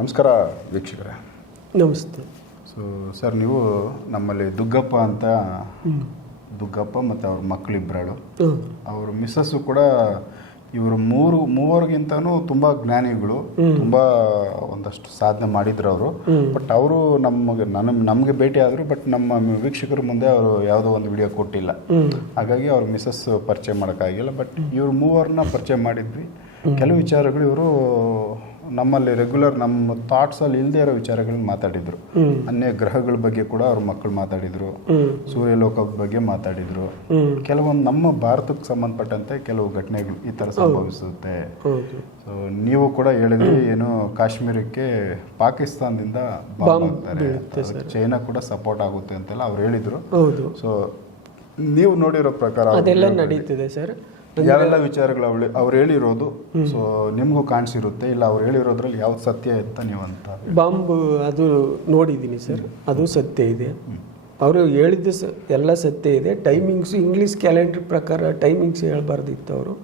ನಮಸ್ಕಾರ ವೀಕ್ಷಕರೇ. ನಮಸ್ತೆ. ಸೊ ಸರ್ ನೀವು ನಮ್ಮಲ್ಲಿ ದುಗ್ಗಪ್ಪ ಅಂತ ದುಗ್ಗಪ್ಪ ಮತ್ತು ಅವ್ರ ಮಕ್ಕಳಿಬ್ಬರಳು ಅವ್ರ ಮಿಸ್ಸಸ್ಸು ಕೂಡ ಇವರು ಮೂರು ಮೂವರಿಗಿಂತನೂ ತುಂಬ ಜ್ಞಾನಿಗಳು ತುಂಬ ಒಂದಷ್ಟು ಸಾಧನೆ ಮಾಡಿದ್ರು ಅವರು. ಬಟ್ ಅವರು ನಮಗೆ ನನ್ನ ನಮಗೆ ಭೇಟಿ ಆದರು ಬಟ್ ನಮ್ಮ ವೀಕ್ಷಕರ ಮುಂದೆ ಅವರು ಯಾವುದೋ ಒಂದು ವಿಡಿಯೋ ಕೊಟ್ಟಿಲ್ಲ. ಹಾಗಾಗಿ ಅವ್ರ ಮಿಸ್ಸಸ್ ಪರಿಚಯ ಮಾಡೋಕ್ಕಾಗಿಲ್ಲ. ಬಟ್ ಇವರು ಮೂವರನ್ನ ಪರಿಚಯ ಮಾಡಿದ್ವಿ. ಕೆಲವು ವಿಚಾರಗಳು ಇವರು ನಮ್ಮಲ್ಲಿ ರೆಗ್ಯುಲರ್ ನಮ್ಮ ಥಾಟ್ಸಲ್ಲಿ ಇಲ್ಲದೆ ಇರೋ ವಿಚಾರಗಳನ್ನ ಮಾತಾಡಿದ್ರು. ಅನ್ಯ ಗ್ರಹಗಳ ಬಗ್ಗೆ ಕೂಡ ಅವ್ರ ಮಕ್ಕಳು ಮಾತಾಡಿದ್ರು. ಸೂರ್ಯಲೋಕದ ಬಗ್ಗೆ ಮಾತಾಡಿದ್ರು. ಕೆಲವೊಂದು ನಮ್ಮ ಭಾರತಕ್ಕೆ ಸಂಬಂಧಪಟ್ಟಂತೆ ಕೆಲವು ಘಟನೆಗಳು ಈ ಥರ ಸಂಭವಿಸುತ್ತೆ. ಸೊ ನೀವು ಕೂಡ ಹೇಳಿದ್ರಿ ಏನು ಕಾಶ್ಮೀರಕ್ಕೆ ಪಾಕಿಸ್ತಾನದಿಂದ ಬಾಂಬ್ ಹಾಕ್ತಾರೆ ಚೈನಾ ಕೂಡ ಸಪೋರ್ಟ್ ಆಗುತ್ತೆ ಅಂತೆಲ್ಲ ಅವ್ರು ಹೇಳಿದ್ರು. ಸೊ ನೀವು ನೋಡಿರೋ ಪ್ರಕಾರ ಅದೆಲ್ಲ ನಡೀತಿದೆ ಸರ್. ಯಾವೆಲ್ಲ ವಿಚಾರಗಳು ಅವಳು ಅವ್ರು ಹೇಳಿರೋದು ಸೊ ನಿಮಗೂ ಕಾಣಿಸಿರುತ್ತೆ ಇಲ್ಲ ಅವ್ರು ಹೇಳಿರೋದ್ರಲ್ಲಿ ಯಾವ್ದು ಸತ್ಯ ಅಂತ ನೀವು ಅಂತ ಬಾಂಬ್ ಅದು ನೋಡಿದ್ದೀನಿ ಸರ್ ಅದು ಸತ್ಯ ಇದೆ. ಅವರು ಹೇಳಿದ್ದು ಸ ಎಲ್ಲ ಸತ್ಯ ಇದೆ. ಟೈಮಿಂಗ್ಸು ಇಂಗ್ಲೀಷ್ ಕ್ಯಾಲೆಂಡರ್ ಪ್ರಕಾರ ಟೈಮಿಂಗ್ಸ್ ಹೇಳಬಾರ್ದಿತ್ತು ಅವರು.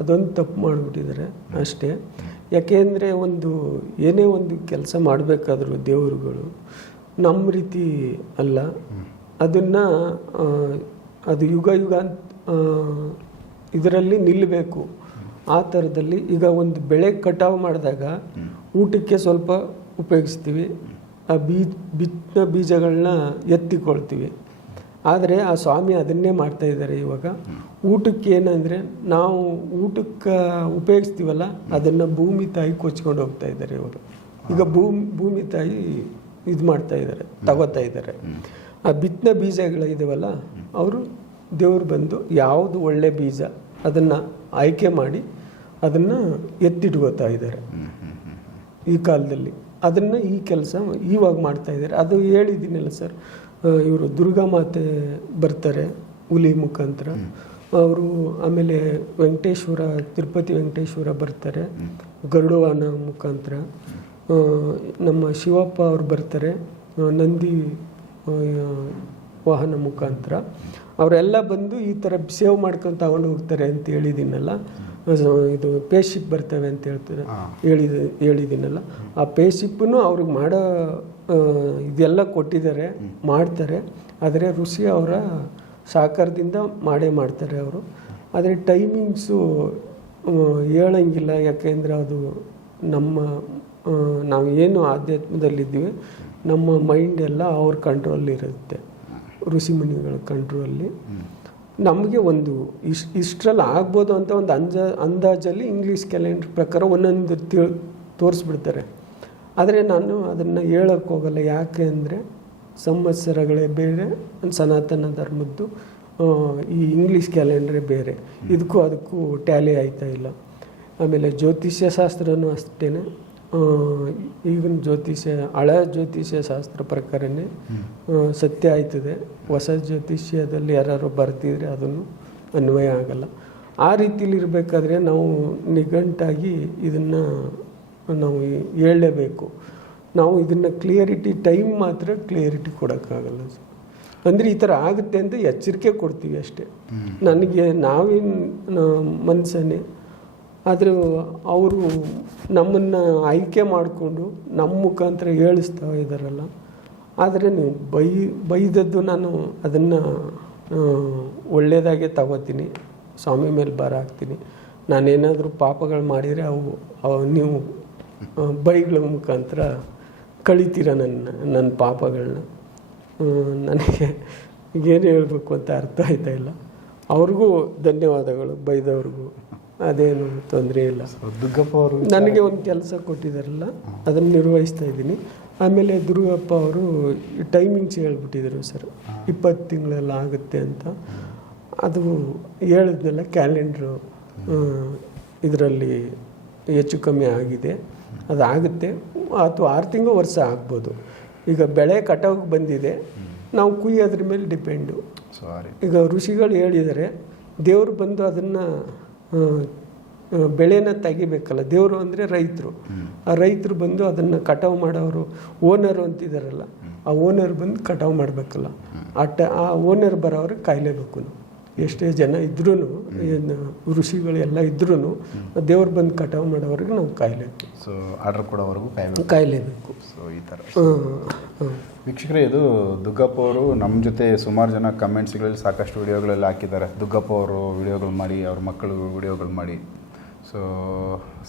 ಅದೊಂದು ತಪ್ಪು ಮಾಡಿಬಿಟ್ಟಿದ್ದಾರೆ ಅಷ್ಟೇ. ಯಾಕೆಂದರೆ ಒಂದು ಏನೇ ಒಂದು ಕೆಲಸ ಮಾಡಬೇಕಾದ್ರೂ ದೇವರುಗಳು ನಮ್ಮ ರೀತಿ ಅಲ್ಲ. ಅದನ್ನು ಅದು ಯುಗ ಯುಗ ಇದರಲ್ಲಿ ನಿಲ್ಲಬೇಕು. ಆ ಥರದಲ್ಲಿ ಈಗ ಒಂದು ಬೆಳೆ ಕಟಾವು ಮಾಡಿದಾಗ ಊಟಕ್ಕೆ ಸ್ವಲ್ಪ ಉಪಯೋಗಿಸ್ತೀವಿ. ಆ ಬೀಜ ಬಿತ್ತಿನ ಬೀಜಗಳನ್ನ ಎತ್ತಿಕೊಳ್ತೀವಿ. ಆದರೆ ಆ ಸ್ವಾಮಿ ಅದನ್ನೇ ಮಾಡ್ತಾ ಇದ್ದಾರೆ ಇವಾಗ. ಊಟಕ್ಕೆ ಏನಂದರೆ ನಾವು ಊಟಕ್ಕೆ ಉಪಯೋಗಿಸ್ತೀವಲ್ಲ, ಅದನ್ನು ಭೂಮಿ ತಾಯಿ ಕೊಚ್ಕೊಂಡು ಹೋಗ್ತಾ ಇದ್ದಾರೆ ಇವಾಗ. ಈಗ ಭೂಮಿ ಭೂಮಿ ತಾಯಿ ಇದು ಮಾಡ್ತಾ ಇದ್ದಾರೆ, ತಗೋತಾ ಇದ್ದಾರೆ. ಆ ಬಿತ್ತನೆ ಬೀಜಗಳು ಇದಾವಲ್ಲ, ಅವರು ದೇವ್ರು ಬಂದು ಯಾವುದು ಒಳ್ಳೆ ಬೀಜ ಅದನ್ನು ಆಯ್ಕೆ ಮಾಡಿ ಅದನ್ನು ಎತ್ತಿಟ್ಕೋತಾ ಇದ್ದಾರೆ. ಈ ಕಾಲದಲ್ಲಿ ಅದನ್ನು ಈ ಕೆಲಸ ಇವಾಗ ಮಾಡ್ತಾ ಇದ್ದಾರೆ. ಅದು ಹೇಳಿದ್ದೀನಲ್ಲ ಸರ್ ಇವರು ದುರ್ಗಾ ಮಾತೆ ಬರ್ತಾರೆ ಹುಲಿ ಮುಖಾಂತರ. ಅವರು ಆಮೇಲೆ ವೆಂಕಟೇಶ್ವರ, ತಿರುಪತಿ ವೆಂಕಟೇಶ್ವರ ಬರ್ತಾರೆ ಗರುಡವಾನ ಮುಖಾಂತರ. ನಮ್ಮ ಶಿವಪ್ಪ ಅವರು ಬರ್ತಾರೆ ನಂದಿ ವಾಹನ ಮುಖಾಂತರ. ಅವರೆಲ್ಲ ಬಂದು ಈ ಥರ ಸೇವ್ ಮಾಡ್ಕೊಂಡು ತಗೊಂಡು ಹೋಗ್ತಾರೆ ಅಂತ ಹೇಳಿದ್ದೀನಲ್ಲ. ಇದು ಪೇಶಿಪ್ ಬರ್ತವೆ ಅಂತ ಹೇಳ್ತಾರೆ. ಹೇಳಿದ ಹೇಳಿದ್ದೀನಲ್ಲ. ಆ ಪೇಶಿಪ್ಪನ್ನು ಅವ್ರಿಗೆ ಮಾಡೋ ಇದೆಲ್ಲ ಕೊಟ್ಟಿದ್ದಾರೆ ಮಾಡ್ತಾರೆ. ಆದರೆ ಋಷಿ ಅವರ ಸಹಕಾರದಿಂದ ಮಾಡೇ ಮಾಡ್ತಾರೆ ಅವರು. ಆದರೆ ಟೈಮಿಂಗ್ಸು ಹೇಳಂಗಿಲ್ಲ. ಯಾಕೆಂದರೆ ಅದು ನಮ್ಮ ನಾವು ಏನು ಆಧ್ಯಾತ್ಮದಲ್ಲಿದ್ದೀವಿ ನಮ್ಮ ಮೈಂಡ್ ಎಲ್ಲ ಅವ್ರ ಕಂಟ್ರೋಲಿರುತ್ತೆ ಋಷಿಮುನಿಗಳ ಕಂಟ್ರೋಲ್ಲಿ ನಮಗೆ ಒಂದು ಇಶ್ ಇಷ್ಟರಲ್ಲಿ ಆಗ್ಬೋದು ಅಂತ ಒಂದು ಅಂಜ ಅಂದಾಜಲ್ಲಿ ಇಂಗ್ಲೀಷ್ ಕ್ಯಾಲೆಂಡರ್ ಪ್ರಕಾರ ಒಂದೊಂದು ತಿಳ್ ತೋರಿಸ್ಬಿಡ್ತಾರೆ. ಆದರೆ ನಾನು ಅದನ್ನು ಹೇಳೋಕ್ಕೆ ಹೋಗಲ್ಲ. ಯಾಕೆ ಅಂದರೆ ಸಂವತ್ಸರಗಳೇ ಬೇರೆ ಸನಾತನ ಧರ್ಮದ್ದು ಈ ಇಂಗ್ಲೀಷ್ ಕ್ಯಾಲೆಂಡ್ರೇ ಬೇರೆ. ಇದಕ್ಕೂ ಅದಕ್ಕೂ ಟ್ಯಾಲಿ ಆಯ್ತಾ ಇಲ್ಲ. ಆಮೇಲೆ ಜ್ಯೋತಿಷ್ಯ ಶಾಸ್ತ್ರನೂ ಅಷ್ಟೇ ಈಗಿನ ಜ್ಯೋತಿಷ್ಯ ಹಳೆ ಜ್ಯೋತಿಷ್ಯ ಶಾಸ್ತ್ರ ಪ್ರಕಾರನೇ ಸತ್ಯ ಆಯ್ತದೆ. ಹೊಸ ಜ್ಯೋತಿಷ್ಯದಲ್ಲಿ ಯಾರು ಬರ್ತಿದ್ರೆ ಅದನ್ನು ಅನ್ವಯ ಆಗಲ್ಲ. ಆ ರೀತಿಲಿ ಇರಬೇಕಾದ್ರೆ ನಾವು ನಿಘಂಟಾಗಿ ಇದನ್ನು ನಾವು ಹೇಳಲೇಬೇಕು. ನಾವು ಇದನ್ನು ಕ್ಲಿಯರಿಟಿ ಟೈಮ್ ಮಾತ್ರ ಕ್ಲಿಯರಿಟಿ ಕೊಡೋಕ್ಕಾಗಲ್ಲ ಅಂದರೆ ಈ ಥರ ಆಗುತ್ತೆ ಅಂತ ಎಚ್ಚರಿಕೆ ಕೊಡ್ತೀವಿ ಅಷ್ಟೇ. ನನಗೆ ನಾವೇನು ಮನುಷ್ಯನೇ ಆದರೆ ಅವರು ನಮ್ಮನ್ನು ಆಯ್ಕೆ ಮಾಡಿಕೊಂಡು ನಮ್ಮ ಮುಖಾಂತರ ಹೇಳಿಸ್ತಾ ಇದ್ದಾರಲ್ಲ ಆದರೆ ನೀವು ಬೈ, ಬೈದದ್ದು ನಾನು ಅದನ್ನು ಒಳ್ಳೆಯದಾಗೆ ತಗೋತೀನಿ, ಸ್ವಾಮಿ ಮೇಲೆ ಬರ ಹಾಕ್ತೀನಿ. ನಾನೇನಾದರೂ ಪಾಪಗಳು ಮಾಡಿದರೆ ಅವು ನೀವು ಬೈಗಳ ಮುಖಾಂತರ ಕಳಿತೀರ ನನ್ನ ನನ್ನ ಪಾಪಗಳನ್ನ ನನಗೆ ಏನು ಹೇಳಬೇಕು ಅಂತ ಅರ್ಥ ಆಯ್ತಾ ಇಲ್ಲ. ಅವ್ರಿಗೂ ಧನ್ಯವಾದಗಳು, ಬೈದವ್ರಿಗೂ. ಅದೇನು ತೊಂದರೆ ಇಲ್ಲ. ದುರ್ಗಪ್ಪ ಅವರು ನನಗೆ ಒಂದು ಕೆಲಸ ಕೊಟ್ಟಿದ್ದಾರಲ್ಲ ಅದನ್ನು ನಿರ್ವಹಿಸ್ತಾ ಇದ್ದೀನಿ. ಆಮೇಲೆ ದುರ್ಗಪ್ಪ ಅವರು ಟೈಮಿಂಗ್ಸ್ ಹೇಳ್ಬಿಟ್ಟಿದ್ರು ಸರ್ ಇಪ್ಪತ್ತು ತಿಂಗಳೆಲ್ಲ ಆಗುತ್ತೆ ಅಂತ. ಅದು ಹೇಳಿದ್ನಲ್ಲ ಕ್ಯಾಲೆಂಡ್ರು ಇದರಲ್ಲಿ ಹೆಚ್ಚು ಕಮ್ಮಿ ಆಗಿದೆ. ಅದಾಗುತ್ತೆ ಅಥವಾ ಆರು ತಿಂಗಳು ವರ್ಷ ಆಗ್ಬೋದು. ಈಗ ಬೆಳೆ ಕಟಾವಿಗೆ ಬಂದಿದೆ. ನಾವು ಕುಯ್ಯೋದ್ರ ಮೇಲೆ ಡಿಪೆಂಡು ಸಾರಿ ಈಗ ಋಷಿಗಳು ಹೇಳಿದ್ದಾರೆ ದೇವರು ಬಂದು ಅದನ್ನು ಬೆಳೆನ ತೆಗಿಬೇಕಲ್ಲ. ದೇವರು ಅಂದರೆ ರೈತರು. ಆ ರೈತರು ಬಂದು ಅದನ್ನು ಕಟಾವು ಮಾಡೋರು ಓನರು ಅಂತಿದ್ದಾರಲ್ಲ ಆ ಓನರ್ ಬಂದು ಕಟಾವು ಮಾಡಬೇಕಲ್ಲ. ಆ ಟ ಆ ಓನರ್ ಬರೋವ್ರಿಗೆ ಕಾಯಲೇಬೇಕು ನಾವು. ಎಷ್ಟೇ ಜನ ಇದ್ರೂ ಏನು ಋಷಿಗಳು ಎಲ್ಲ ಇದ್ರೂ ದೇವ್ರು ಬಂದು ಕಟಾವು ಮಾಡೋವರೆಗೂ ನಾವು ಕಾಯಲೇಬೇಕು. ಸೊ ಆರ್ಡರ್ ಕೊಡೋವರೆಗೂ ಕಾಯಬೇಕು. ಕಾಯಲೇಬೇಕು. ಸೊ ಈ ಥರ. ವೀಕ್ಷಕರೇ ಇದು ದುಗ್ಗಪ್ಪ ಅವರು ನಮ್ಮ ಜೊತೆ ಸುಮಾರು ಜನ ಕಮೆಂಟ್ಸ್ಗಳಲ್ಲಿ ಸಾಕಷ್ಟು ವಿಡಿಯೋಗಳೆಲ್ಲ ಹಾಕಿದ್ದಾರೆ. ದುಗ್ಗಪ್ಪ ಅವರು ವಿಡಿಯೋಗಳು ಮಾಡಿ ಅವ್ರ ಮಕ್ಕಳು ವಿಡಿಯೋಗಳು ಮಾಡಿ. ಸೊ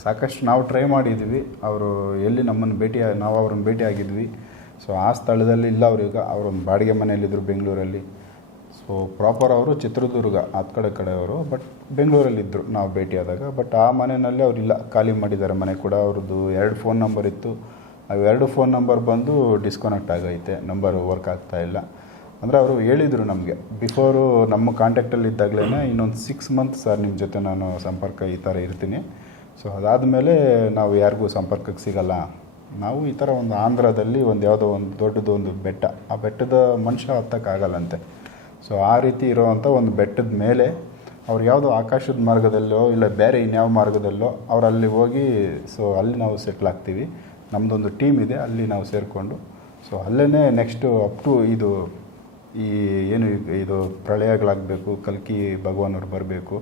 ಸಾಕಷ್ಟು ನಾವು ಟ್ರೈ ಮಾಡಿದ್ವಿ ಅವರು ಎಲ್ಲಿ ನಮ್ಮನ್ನು ಭೇಟಿ ನಾವು ಅವ್ರನ್ನ ಭೇಟಿ ಆಗಿದ್ವಿ. ಸೊ ಆ ಸ್ಥಳದಲ್ಲಿ ಇಲ್ಲ ಅವ್ರೀಗ ಅವರೊಂದು ಬಾಡಿಗೆ ಮನೆಯಲ್ಲಿದ್ದರು ಬೆಂಗಳೂರಲ್ಲಿ. ಸೊ ಪ್ರಾಪರ್ ಅವರು ಚಿತ್ರದುರ್ಗ ಆ ಕಡೆ ಕಡೆಯವರು ಬಟ್ ಬೆಂಗಳೂರಲ್ಲಿದ್ದರು ನಾವು ಭೇಟಿಯಾದಾಗ. ಬಟ್ ಆ ಮನೆಯಲ್ಲಿ ಅವರಿಲ್ಲ ಖಾಲಿ ಮಾಡಿದ್ದಾರೆ ಮನೆ ಕೂಡ. ಅವ್ರದ್ದು ಎರಡು ಫೋನ್ ನಂಬರ್ ಇತ್ತು. ಎರಡು ಫೋನ್ ನಂಬರ್ ಬಂದು ಡಿಸ್ಕನೆಕ್ಟ್ ಆಗೈತೆ. ನಂಬರ್ ವರ್ಕ್ ಆಗ್ತಾ ಇಲ್ಲ. ಅಂದರೆ ಅವರು ಹೇಳಿದರು ನಮಗೆ. ಬಿಫೋರು ನಮ್ಮ ಕಾಂಟ್ಯಾಕ್ಟಲ್ಲಿ ಇದ್ದಾಗಲೇ ಇನ್ನೊಂದು ಸಿಕ್ಸ್ ಮಂತ್ ಸರ್ ನಿಮ್ಮ ಜೊತೆ ನಾನು ಸಂಪರ್ಕ ಈ ಥರ ಇರ್ತೀನಿ. ಸೊ ಅದಾದಮೇಲೆ ನಾವು ಯಾರಿಗೂ ಸಂಪರ್ಕಕ್ಕೆ ಸಿಗಲ್ಲ. ನಾವು ಈ ಥರ ಒಂದು ಆಂಧ್ರದಲ್ಲಿ ಒಂದು ಯಾವುದೋ ಒಂದು ದೊಡ್ಡದೊಂದು ಬೆಟ್ಟ. ಆ ಬೆಟ್ಟದ ಮನುಷ್ಯ ಹತ್ತಕ್ಕಾಗಲ್ಲಂತೆ. ಸೊ ಆ ರೀತಿ ಇರೋವಂಥ ಒಂದು ಬೆಟ್ಟದ ಮೇಲೆ ಅವ್ರು ಯಾವುದೋ ಆಕಾಶದ ಮಾರ್ಗದಲ್ಲೋ ಇಲ್ಲ ಬೇರೆ ಇನ್ಯಾವ ಮಾರ್ಗದಲ್ಲೋ ಅವ್ರು ಅಲ್ಲಿ ಹೋಗಿ ಸೊ ಅಲ್ಲಿ ನಾವು ಸೆಟ್ಲ್ ಆಗ್ತೀವಿ. ನಮ್ಮದೊಂದು ಟೀಮ್ ಇದೆ, ಅಲ್ಲಿ ನಾವು ಸೇರಿಕೊಂಡು. ಸೊ ಅಲ್ಲೇ ನೆಕ್ಸ್ಟು ಅಪ್ ಟು ಇದು, ಈ ಏನು ಇದು ಪ್ರಳಯಗಳಾಗಬೇಕು, ಕಲ್ಕಿ ಭಗವಾನವ್ರು ಬರಬೇಕು.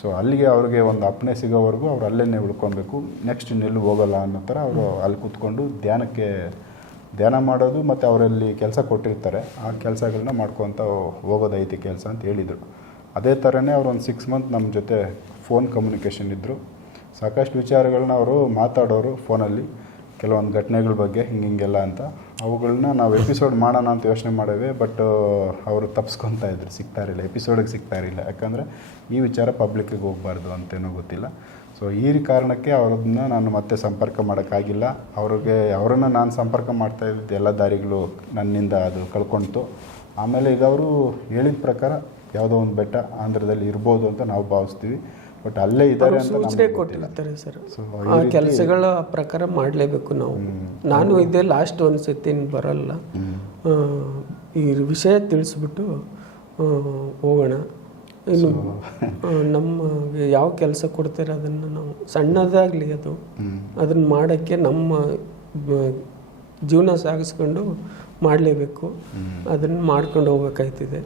ಸೊ ಅಲ್ಲಿಗೆ ಅವ್ರಿಗೆ ಒಂದು ಅಪ್ಪಣೆ ಸಿಗೋವರೆಗೂ ಅವ್ರು ಅಲ್ಲೇ ಉಳ್ಕೊಬೇಕು. ನೆಕ್ಸ್ಟ್ ಇನ್ನೆಲ್ಲೂ ಹೋಗಲ್ಲ ಅನ್ನೋ ಥರ ಅವರು ಅಲ್ಲಿ ಕೂತ್ಕೊಂಡು ಧ್ಯಾನಕ್ಕೆ ಧ್ಯಾನ ಮಾಡೋದು ಮತ್ತು ಅವರಲ್ಲಿ ಕೆಲಸ ಕೊಟ್ಟಿರ್ತಾರೆ. ಆ ಕೆಲಸಗಳನ್ನ ಮಾಡ್ಕೊತ ಹೋಗೋದೈತಿ ಕೆಲಸ ಅಂತ ಹೇಳಿದರು. ಅದೇ ಥರನೇ ಅವರು ಒಂದು ಸಿಕ್ಸ್ ಮಂತ್ ನಮ್ಮ ಜೊತೆ ಫೋನ್ ಕಮ್ಯುನಿಕೇಷನ್ ಇದ್ದರು ಸಾಕಷ್ಟು ವಿಚಾರಗಳನ್ನ ಅವರು ಮಾತಾಡೋರು ಫೋನಲ್ಲಿ ಕೆಲವೊಂದು ಘಟನೆಗಳ ಬಗ್ಗೆ ಹಿಂಗೆ ಹಿಂಗೆಲ್ಲ ಅಂತ. ಅವುಗಳನ್ನ ನಾವು ಎಪಿಸೋಡ್ ಮಾಡೋಣ ಅಂತ ಯೋಚನೆ ಮಾಡೇವೆ ಬಟ್ ಅವರು ತಪ್ಸ್ಕೊತಾ ಇದ್ರು. ಸಿಗ್ತಾ ಇರಲಿಲ್ಲ. ಎಪಿಸೋಡಿಗೆ ಸಿಗ್ತಾ ಇರಲಿಲ್ಲ. ಯಾಕಂದರೆ ಈ ವಿಚಾರ ಪಬ್ಲಿಕ್ಕಿಗೆ ಹೋಗಬಾರ್ದು ಅಂತೇನೂ ಗೊತ್ತಿಲ್ಲ. ಸೊ ಈ ಕಾರಣಕ್ಕೆ ಅವ್ರನ್ನ ನಾನು ಮತ್ತೆ ಸಂಪರ್ಕ ಮಾಡೋಕ್ಕಾಗಿಲ್ಲ. ಅವ್ರಿಗೆ ಅವರನ್ನು ನಾನು ಸಂಪರ್ಕ ಮಾಡ್ತಾ ಇದ್ದಿದ್ದು ಎಲ್ಲ ದಾರಿಗಳು ನನ್ನಿಂದ ಅದು ಕಳ್ಕೊಳ್ತು ಆಮೇಲೆ ಈಗ ಅವರು ಹೇಳಿದ ಪ್ರಕಾರ ಯಾವುದೋ ಒಂದು ಬೆಟ್ಟ ಆಂಧ್ರದಲ್ಲಿ ಇರ್ಬೋದು ಅಂತ ನಾವು ಭಾವಿಸ್ತೀವಿ. ಬಟ್ ಅಲ್ಲೇ ಇದ್ದಾರೆ ಸೂಚನೆ ಕೊಟ್ಟಿರ್ತಾರೆ ಸರ್. ಸೊ ಆ ಕೆಲಸಗಳ ಪ್ರಕಾರ ಮಾಡಲೇಬೇಕು ನಾವು. ನಾನು ಇದೆ ಲಾಸ್ಟ್ ಒಂದು ಸತಿ ಬರಲ್ಲ. ಈ ವಿಷಯ ತಿಳಿಸ್ಬಿಟ್ಟು ಹೋಗೋಣ. ಇನ್ನು ನಮ್ಮ ನಮಗೆ ಯಾವ ಕೆಲಸ ಕೊಡ್ತಾರೆ ಅದನ್ನು ನಾವು ಸಣ್ಣದಾಗಲಿ ಅದು. ಅದನ್ನು ಮಾಡೋಕ್ಕೆ ನಮ್ಮ ಜೀವನ ಸಾಗಿಸ್ಕೊಂಡು ಮಾಡಲೇಬೇಕು. ಅದನ್ನು ಮಾಡ್ಕೊಂಡು ಹೋಗ್ಬೇಕಾಯ್ತಿದೆ.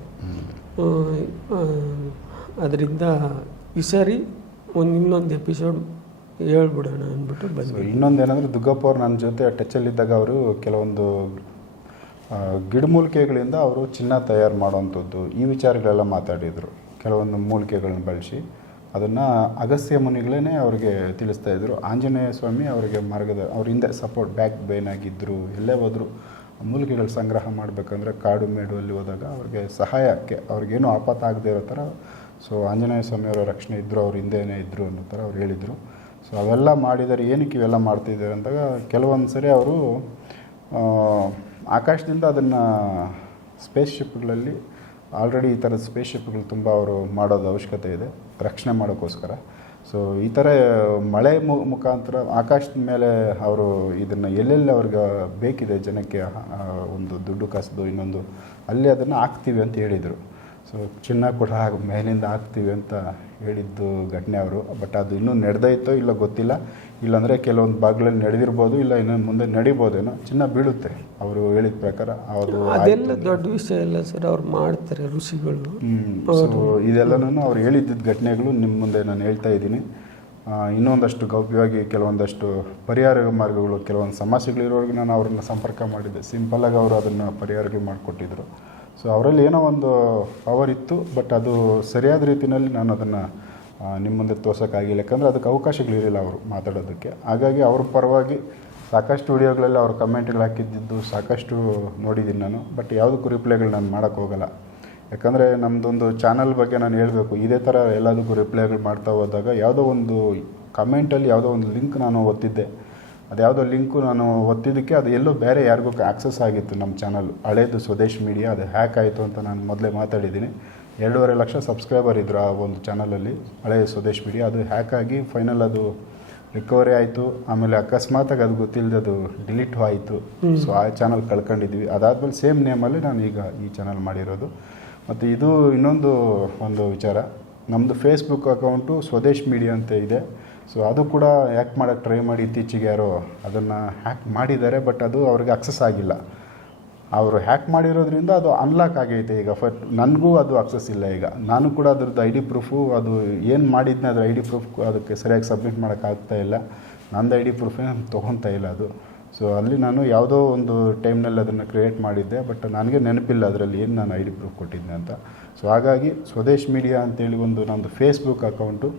ಅದರಿಂದ ಈ ಸರಿ ಒಂದು ಇನ್ನೊಂದು ಎಪಿಸೋಡ್ ಹೇಳ್ಬಿಡೋಣ ಅಂದ್ಬಿಟ್ಟು ಬಂದ್ವಿ. ಇನ್ನೊಂದು ಏನಂದ್ರೆ ದುಗ್ಗಪ್ಪ ಅವ್ರು ನನ್ನ ಜೊತೆ ಟಚ್ಚಲ್ಲಿದ್ದಾಗ ಅವರು ಕೆಲವೊಂದು ಗಿಡಮೂಲಿಕೆಗಳಿಂದ ಅವರು ಚಿನ್ನ ತಯಾರು ಮಾಡುವಂಥದ್ದು ಈ ವಿಚಾರಗಳೆಲ್ಲ ಮಾತಾಡಿದರು. ಕೆಲವೊಂದು ಮೂಲಿಕೆಗಳನ್ನ ಬಳಸಿ ಅದನ್ನು ಅಗಸ್ತ್ಯ ಮುನಿಗಳೇ ಅವ್ರಿಗೆ ತಿಳಿಸ್ತಾ ಇದ್ರು. ಆಂಜನೇಯ ಸ್ವಾಮಿ ಅವರಿಗೆ ಮಾರ್ಗದ, ಅವ್ರ ಹಿಂದೆ ಸಪೋರ್ಟ್ ಬ್ಯಾಕ್ ಬೇನ್ ಆಗಿದ್ದರು ಎಲ್ಲೇ ಹೋದರೂ ಮೂಲಿಕೆಗಳು ಸಂಗ್ರಹ ಮಾಡಬೇಕಂದ್ರೆ ಕಾಡು ಮೇಡು ಅಲ್ಲಿ ಹೋದಾಗ ಅವ್ರಿಗೆ ಸಹಾಯಕ್ಕೆ ಅವ್ರಿಗೇನು ಆಪತ್ತು ಆಗದೆ ಇರೋ ಥರ ಸೊ ಆಂಜನೇಯ ಸ್ವಾಮಿಯವರ ರಕ್ಷಣೆ ಇದ್ದರು ಅವ್ರ ಹಿಂದೆನೇ ಇದ್ದರು ಅನ್ನೋ ಥರ ಅವ್ರು ಹೇಳಿದರು. ಸೊ ಅವೆಲ್ಲ ಮಾಡಿದರೆ ಏನಕ್ಕೆ ಇವೆಲ್ಲ ಮಾಡ್ತಿದ್ದಾರೆ ಅಂದಾಗ ಕೆಲವೊಂದು ಸರಿ ಅವರು ಆಕಾಶದಿಂದ ಅದನ್ನು ಸ್ಪೇಸ್ ಶಿಪ್ಗಳಲ್ಲಿ ಆಲ್ರೆಡಿ ಈ ಥರದ ಸ್ಪೇಸ್ ಶಿಪ್ಗಳು ತುಂಬ ಅವರು ಮಾಡೋದು ಅವಶ್ಯಕತೆ ಇದೆ, ರಕ್ಷಣೆ ಮಾಡೋಕ್ಕೋಸ್ಕರ. ಸೊ ಈ ಥರ ಮಳೆ ಮುಖಾಂತರ ಆಕಾಶದ ಮೇಲೆ ಅವರು ಇದನ್ನು ಎಲ್ಲೆಲ್ಲಿ ಅವ್ರಿಗೆ ಬೇಕಿದೆ ಜನಕ್ಕೆ ಒಂದು ದುಡ್ಡು ಕಾಸ್ದು ಇನ್ನೊಂದು, ಅಲ್ಲಿ ಅದನ್ನು ಹಾಕ್ತೀವಿ ಅಂತ ಹೇಳಿದರು. ಸೊ ಚಿನ್ನ ಕೂಡ ಹಾಗೆ ಮೇಲಿಂದ ಹಾಕ್ತೀವಿ ಅಂತ ಹೇಳಿದ್ದು ಘಟನೆ ಅವರು. ಬಟ್ ಅದು ಇನ್ನೂ ನಡೆದೈತೋ ಇಲ್ಲ ಗೊತ್ತಿಲ್ಲ. ಇಲ್ಲಾಂದರೆ ಕೆಲವೊಂದು ಭಾಗಗಳಲ್ಲಿ ನಡೆದಿರ್ಬೋದು ಇಲ್ಲ ಇನ್ನು ಮುಂದೆ ನಡಿಬೋದೇನೋ. ಚಿನ್ನ ಬೀಳುತ್ತೆ. ಅವರು ಹೇಳಿದ ಪ್ರಕಾರ ಅದು ಅದೆಲ್ಲ ದೊಡ್ಡ ವಿಷಯ ಇಲ್ಲ ಸರ್ ಅವ್ರು ಮಾಡ್ತಾರೆ ಋಷಿಗಳು ಸೊ ಇದೆಲ್ಲನೂ ಅವ್ರು ಹೇಳಿದ್ದ ಘಟನೆಗಳು ನಿಮ್ಮ ಮುಂದೆ ನಾನು ಹೇಳ್ತಾ ಇದ್ದೀನಿ. ಇನ್ನೊಂದಷ್ಟು ಗೌಪ್ಯವಾಗಿ ಕೆಲವೊಂದಷ್ಟು ಪರಿಹಾರ ಮಾರ್ಗಗಳು ಕೆಲವೊಂದು ಸಮಸ್ಯೆಗಳಿರೋರಿಗೆ ನಾನು ಅವ್ರನ್ನ ಸಂಪರ್ಕ ಮಾಡಿದ್ದೆ. ಸಿಂಪಲ್ಲಾಗಿ ಅವರು ಅದನ್ನು ಪರಿಹಾರಗಳು ಮಾಡಿಕೊಟ್ಟಿದ್ರು. ಸೊ ಅವರಲ್ಲಿ ಏನೋ ಒಂದು ಪವರ್ ಇತ್ತು ಬಟ್ ಅದು ಸರಿಯಾದ ರೀತಿಯಲ್ಲಿ ನಾನು ಅದನ್ನು ನಿಮ್ಮ ಮುಂದೆ ತೋರ್ಸೋಕ್ಕಾಗಿಲ್ಲ. ಯಾಕಂದರೆ ಅದಕ್ಕೆ ಅವಕಾಶಗಳಿರಲಿಲ್ಲ ಅವರು ಮಾತಾಡೋದಕ್ಕೆ. ಹಾಗಾಗಿ ಅವ್ರ ಪರವಾಗಿ ಸಾಕಷ್ಟು ವಿಡಿಯೋಗಳಲ್ಲಿ ಅವ್ರ ಕಮೆಂಟ್ಗಳು ಹಾಕಿದ್ದಿದ್ದು ಸಾಕಷ್ಟು ನೋಡಿದ್ದೀನಿ ನಾನು. ಬಟ್ ಯಾವುದಕ್ಕೂ ರಿಪ್ಲೈಗಳು ನಾನು ಮಾಡೋಕ್ಕೆ ಹೋಗಲ್ಲ. ಯಾಕಂದರೆ ನಮ್ಮದೊಂದು ಚಾನಲ್ ಬಗ್ಗೆ ನಾನು ಹೇಳಬೇಕು. ಇದೇ ಥರ ಎಲ್ಲದಕ್ಕೂ ರಿಪ್ಲೈಗಳು ಮಾಡ್ತಾ ಹೋದಾಗ ಯಾವುದೋ ಒಂದು ಕಮೆಂಟಲ್ಲಿ ಯಾವುದೋ ಒಂದು ಲಿಂಕ್ ನಾನು ಒತ್ತಿದ್ದೆ. ಅದು ಯಾವುದೋ ಲಿಂಕು ನಾನು ಒತ್ತಿದ್ದಕ್ಕೆ ಅದು ಎಲ್ಲೋ ಬೇರೆ ಯಾರಿಗೂ ಆಕ್ಸೆಸ್ ಆಗಿತ್ತು ನಮ್ಮ ಚಾನಲ್ ಹಳೇದು ಸ್ವದೇಶ್ ಮೀಡಿಯಾ ಅದು ಹ್ಯಾಕ್ ಆಯಿತು ಅಂತ ನಾನು ಮೊದಲೇ ಮಾತಾಡಿದ್ದೀನಿ. ಎರಡೂವರೆ ಲಕ್ಷ ಸಬ್ಸ್ಕ್ರೈಬರ್ ಇದ್ದರು ಆ ಒಂದು ಚಾನಲಲ್ಲಿ ಹಳೆಯ ಸ್ವದೇಶ್ ಮೀಡಿಯಾ ಅದು ಹ್ಯಾಕ್ ಆಗಿ ಫೈನಲ್ ಅದು ರಿಕವರಿ ಆಯಿತು. ಆಮೇಲೆ ಅಕಸ್ಮಾತಾಗಿ ಅದು ಗೊತ್ತಿಲ್ಲದೆ ಅದು ಡಿಲೀಟ್ ಆಯಿತು. ಸೊ ಆ ಚಾನಲ್ ಕಳ್ಕೊಂಡಿದ್ವಿ. ಅದಾದಮೇಲೆ ಸೇಮ್ ನೇಮಲ್ಲಿ ನಾನು ಈಗ ಈ ಚಾನಲ್ ಮಾಡಿರೋದು. ಮತ್ತು ಇದು ಇನ್ನೊಂದು ಒಂದು ವಿಚಾರ. ನಮ್ಮದು ಫೇಸ್ಬುಕ್ ಅಕೌಂಟು ಸ್ವದೇಶ್ ಮೀಡಿಯಾ ಅಂತ ಇದೆ. ಸೊ ಅದು ಕೂಡ ಹ್ಯಾಕ್ ಮಾಡೋಕ್ಕೆ ಟ್ರೈ ಮಾಡಿ ಇತ್ತೀಚೆಗೆ ಯಾರೋ ಅದನ್ನು ಹ್ಯಾಕ್ ಮಾಡಿದ್ದಾರೆ ಬಟ್ ಅದು ಅವ್ರಿಗೆ ಅಕ್ಸಸ್ ಆಗಿಲ್ಲ. ಅವರು ಹ್ಯಾಕ್ ಮಾಡಿರೋದ್ರಿಂದ ಅದು ಅನ್ಲಾಕ್ ಆಗೈತೆ ಈಗ. ಫಟ್ ನನಗೂ ಅದು ಅಕ್ಸಸ್ ಇಲ್ಲ ಈಗ. ನಾನು ಕೂಡ ಅದ್ರದ್ದು ಐ ಡಿ ಪ್ರೂಫು ಅದು ಏನು ಮಾಡಿದ್ನ ಅದ್ರ ಐ ಡಿ ಪ್ರೂಫ್ ಅದಕ್ಕೆ ಸರಿಯಾಗಿ ಸಬ್ಮಿಟ್ ಮಾಡೋಕ್ಕಾಗ್ತಾ ಇಲ್ಲ. ನಂದು ಐ ಡಿ ಪ್ರೂಫೇ ತೊಗೊತಾ ಇಲ್ಲ ಅದು. ಸೊ ಅಲ್ಲಿ ನಾನು ಯಾವುದೋ ಒಂದು ಟೈಮ್ನಲ್ಲಿ ಅದನ್ನು ಕ್ರಿಯೇಟ್ ಮಾಡಿದ್ದೆ ಬಟ್ ನನಗೆ ನೆನಪಿಲ್ಲ ಅದರಲ್ಲಿ ಏನು ನಾನು ಐ ಡಿ ಪ್ರೂಫ್ ಕೊಟ್ಟಿದ್ದೆ ಅಂತ. ಸೊ ಹಾಗಾಗಿ ಸ್ವದೇಶ್ ಮೀಡಿಯಾ ಅಂತೇಳಿ ಒಂದು ನಂದು ಫೇಸ್ಬುಕ್ ಅಕೌಂಟು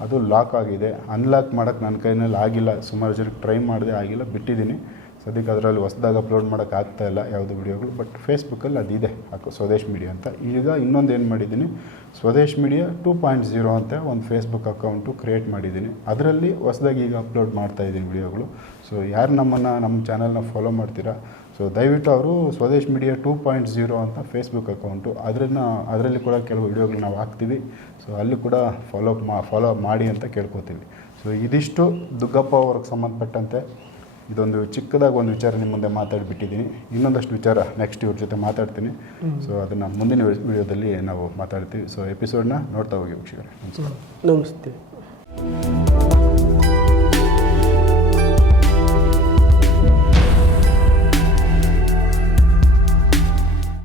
ಅದು ಲಾಕ್ ಆಗಿದೆ. ಅನ್ಲಾಕ್ ಮಾಡೋಕ್ಕೆ ನನ್ನ ಕೈನಲ್ಲಿ ಆಗಿಲ್ಲ. ಸುಮಾರು ಜನಕ್ಕೆ ಟ್ರೈ ಮಾಡಿದೆ ಆಗಿಲ್ಲ. ಬಿಟ್ಟಿದ್ದೀನಿ. ಸದ್ಯಕ್ಕೆ ಅದರಲ್ಲಿ ಹೊಸ್ದಾಗಿ ಅಪ್ಲೋಡ್ ಮಾಡೋಕ್ಕೆ ಆಗ್ತಾ ಇಲ್ಲ ಯಾವುದು ವಿಡಿಯೋಗಳು. ಬಟ್ ಫೇಸ್ಬುಕ್ಕಲ್ಲಿ ಅದಿದೆ. ಹಾಕೋ, ಸ್ವದೇಶ್ ಮೀಡಿಯಾ ಅಂತ. ಈಗ ಇನ್ನೊಂದು ಏನು ಮಾಡಿದ್ದೀನಿ? Swadesh media two point zero ಅಂತ ಒಂದು ಫೇಸ್ಬುಕ್ ಅಕೌಂಟು ಕ್ರಿಯೇಟ್ ಮಾಡಿದ್ದೀನಿ. ಅದರಲ್ಲಿ ಹೊಸ್ದಾಗಿ ಈಗ ಅಪ್ಲೋಡ್ ಮಾಡ್ತಾ ಇದ್ದೀನಿ ವಿಡಿಯೋಗಳು. ಸೊ ಯಾರು ನಮ್ಮನ್ನು ನಮ್ಮ ಚಾನಲ್ನ ಫಾಲೋ ಮಾಡ್ತೀರಾ? ಸೊ ದಯವಿಟ್ಟು ಅವರು Swadesh media two point zero ಅಂತ ಫೇಸ್ಬುಕ್ ಅಕೌಂಟು ಅದನ್ನು ಅದರಲ್ಲಿ ಕೂಡ ಕೆಲವು ವಿಡಿಯೋಗಳು ನಾವು ಹಾಕ್ತೀವಿ. ಸೊ ಅಲ್ಲಿ ಕೂಡ ಫಾಲೋ ಅಪ್ ಮಾ ಫಾಲೋ ಅಪ್ ಮಾಡಿ ಅಂತ ಕೇಳ್ಕೊತೀವಿ. ಸೊ ಇದಿಷ್ಟು ದುಗ್ಗಪ್ಪ ಅವ್ರಿಗೆ ಸಂಬಂಧಪಟ್ಟಂತೆ. ಇದೊಂದು ಚಿಕ್ಕದಾಗಿ ಒಂದು ವಿಚಾರ ನಿಮ್ಮ ಮುಂದೆ ಮಾತಾಡಿಬಿಟ್ಟಿದ್ದೀನಿ. ಇನ್ನೊಂದಷ್ಟು ವಿಚಾರ ನೆಕ್ಸ್ಟ್ ಇವ್ರ ಜೊತೆ ಮಾತಾಡ್ತೀನಿ. ಸೊ ಅದನ್ನು ಮುಂದಿನ ವಿಡಿಯೋದಲ್ಲಿ ನಾವು ಮಾತಾಡ್ತೀವಿ. ಸೊ ಎಪಿಸೋಡ್ನ ನೋಡ್ತಾ ಹೋಗಿ ವೀಕ್ಷಕರೇ. ನಮಸ್ತೆ ನಮಸ್ತೆ.